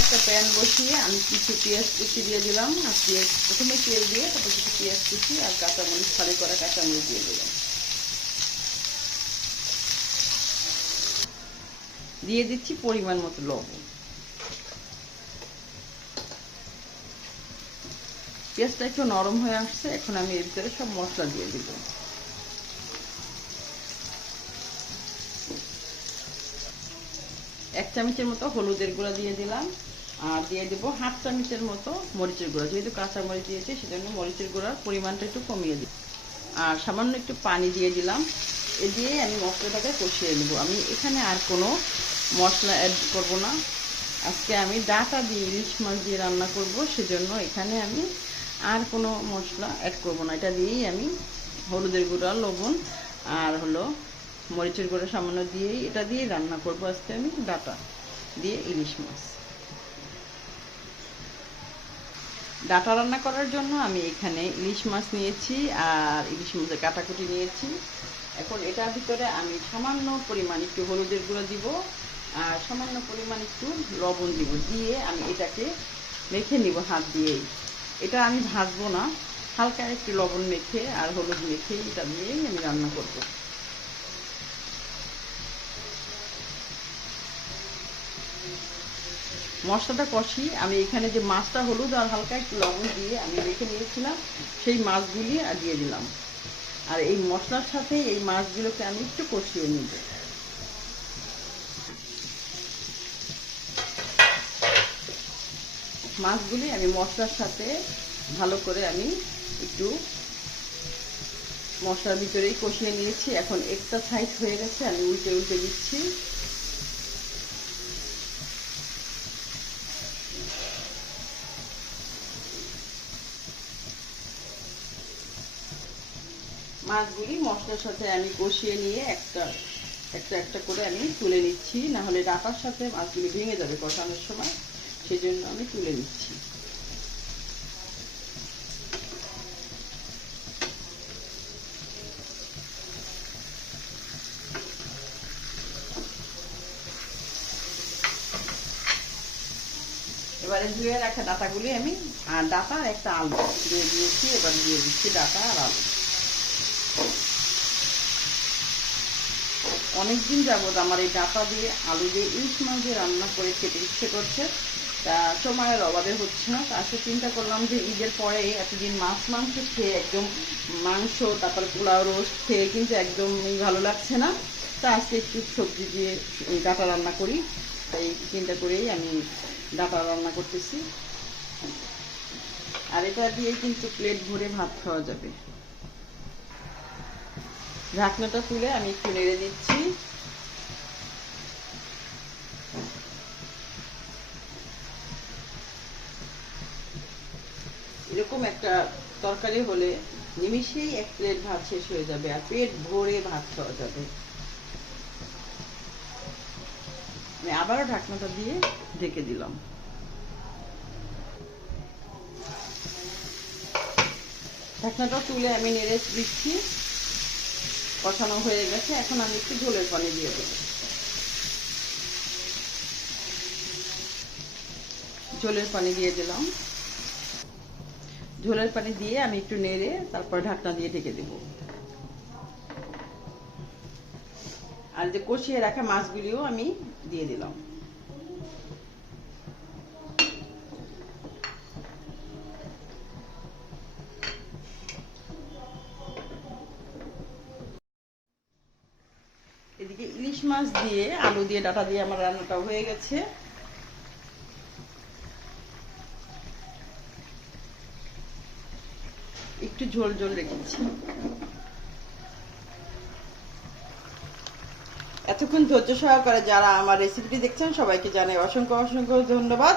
একটা প্যান বসিয়ে আমি কিছু পেঁয়াজ কুচি দিয়ে দিলাম, আর পেঁয়াজ প্রথমে তেল দিয়ে তারপর কিছু পেঁয়াজ কুচি আর কাঁচামরিচ ফালি করা কাঁচামরিচ দিয়ে দিলাম। দিয়ে দিচ্ছি পরিমাণ মতো লবণ। পেঁয়াজটা একটু নরম হয়ে আসছে, এখন আমি এর ভিতরে সব মশলা দিয়ে দিব। চামচের মতো হলুদের গুঁড়া দিয়ে দিলাম। আর দিয়ে দেবো হাফ চামচের মতো মরিচের গুঁড়া। যেহেতু কাঁচা মরিচ দিয়েছি, সেজন্য মরিচের গুঁড়ার পরিমাণটা একটু কমিয়ে দিই। আর সামান্য একটু পানি দিয়ে দিলাম। এ দিয়ে আমি মশলাটাকে কষিয়ে নেব। আমি এখানে আর কোনো মশলা অ্যাড করব না। আজকে আমি ডাটা দিয়ে ইলিশ মাছ দিয়ে রান্না করব, সেজন্য এখানে আমি আর কোনো মশলা অ্যাড করব না। এটা দিয়েই আমি হলুদের গুঁড়া, লবণ, আর হলো মরিচের গুঁড়ো সামান্য দিয়েই এটা দিয়ে রান্না করব আজকে আমি, ডাটা দিয়ে ইলিশ মাছ। ডাটা রান্না করার জন্য আমি এখানে ইলিশ মাছ নিয়েছি আর ইলিশ মাছের কাটাকুটি নিয়েছি। এখন এটার ভিতরে আমি সামান্য পরিমাণ একটু হলুদের গুঁড়ো দিব আর সামান্য পরিমাণ একটু লবণ দিব দিয়ে আমি এটাকে মেখে নিব হাত দিয়েই। এটা আমি ভাজবো না, হালকা একটু লবণ মেখে আর হলুদ মেখে এটা দিয়েই আমি রান্না করব। মশলাটা কষি আমি এখানে যে মাছটা হলুদ আর হালকা একটু লবণ দিয়ে আমি রেখে নিয়েছিলাম, সেই মাছগুলি আর দিয়ে দিলাম। আর এই মশলার সাথে এই মাছগুলোকে আমি একটু কষিয়ে নিব। মাছগুলি আমি মশলার সাথে ভালো করে আমি একটু মশলার ভিতরেই কষিয়ে নিয়েছি। এখন একটা সাইড হয়ে গেছে, আমি উল্টে উল্টে দিচ্ছি। মাছগুলি মশলার সাথে আমি কষিয়ে নিয়ে একটা একটা একটা করে আমি তুলে নিচ্ছি। না হলে ডাটার সাথে মাছগুলি ভেঙে যাবে কষানোর সময় সেই জন্য আমি তুলে নিচ্ছি। এবারে ধুয়ে রাখা ডাটাগুলি আমি, আর ডাটা আর একটা আলু দিয়ে দিয়েছি, এবার দিয়ে দিচ্ছি ডাটা আর আলু। অনেকদিন যাবৎ আমার এই ডাটা দিয়ে আলু দিয়ে ইলিশ মাছ দিয়ে রান্না করে খেতে ইচ্ছে করছে। তা সময়ের অভাবে হচ্ছে না। তা আজকে চিন্তা করলাম যে ঈদের পরে এতদিন মাছ মাংস খেয়ে একদম মাংস, তারপরে পোলাও রোস্ট খেয়ে কিন্তু একদমই ভালো লাগছে না। তা আজকে একটু সবজি দিয়ে ডাটা রান্না করি। তাই চিন্তা করেই আমি ডাটা রান্না করতেছি। আর এটা দিয়ে কিন্তু প্লেট ভরে ভাত খাওয়া যাবে। ঢাকনাটা তুলে আমি একটু নেড়ে দিচ্ছি। এরকম একটা তরকারি হলে নিমিশেই এক প্লেট ভাত শেষ হয়ে যাবে আর পেট ভরে ভাত খাওয়া যাবে। আমি আবারও ঢাকনাটা দিয়ে ঢেকে দিলাম। ঢাকনাটা তুলে আমি নেড়ে দিচ্ছি। কষানো হয়ে গেছে, এখন আমি একটু ঝোলের পানি দিয়ে দেবো। ঝোলের পানি দিয়ে দিলাম। ঝোলের পানি দিয়ে আমি একটু নেড়ে তারপর ঢাকনা দিয়ে ঢেকে দেব। আর যে কষিয়ে রাখা মাছগুলিও আমি দিয়ে দিলাম। এদিকে ইলিশ মাছ দিয়ে, আলু দিয়ে, ডাটা দিয়ে আমার রান্নাটা হয়ে গেছে। একটু ঝোল ঝোল রেখেছি। এতক্ষণ ধৈর্য সহকারে যারা আমার রেসিপিটি দেখছেন, সবাইকে জানাই অসংখ্য অসংখ্য ধন্যবাদ।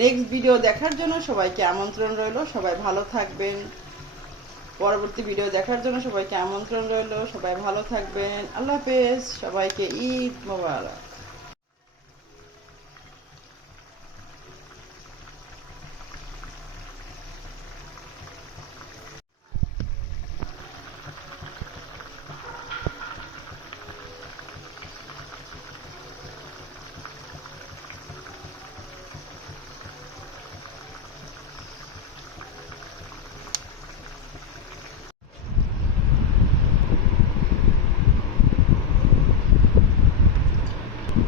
নেক্সট ভিডিও দেখার জন্য সবাইকে আমন্ত্রণ রইল। সবাই ভালো থাকবেন। পরবর্তী ভিডিও দেখার জন্য সবাইকে আমন্ত্রণ রইল। সবাই ভালো থাকবেন। আল্লাহ হাফেজ। সবাইকে ঈদ মোবারক।